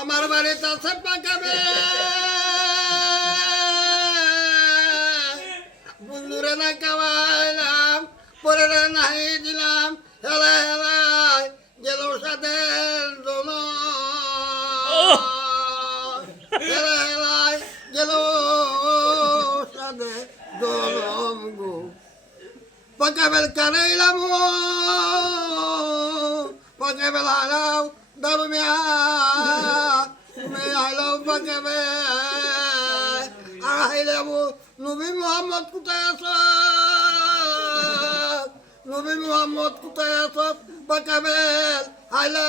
আমার বাড়িতে আছে পাকাবে। বন্ধুরে না খাওয়াইলাম পরে নাই দিলাম, হেলা হেলাই গেল সাথে দোল। হেলা হেলাই গেল সাথে দোলম গো। পকাবেল কানাইলাম পকাবেল হারাও দারু মিয়া তুমি হাইলাও পকাবে আর হাইলাম নবী মোহাম্মদ কোথায় আছ? নবী মোহাম্মদ কোথায় আছ? পকাবেল হাইলা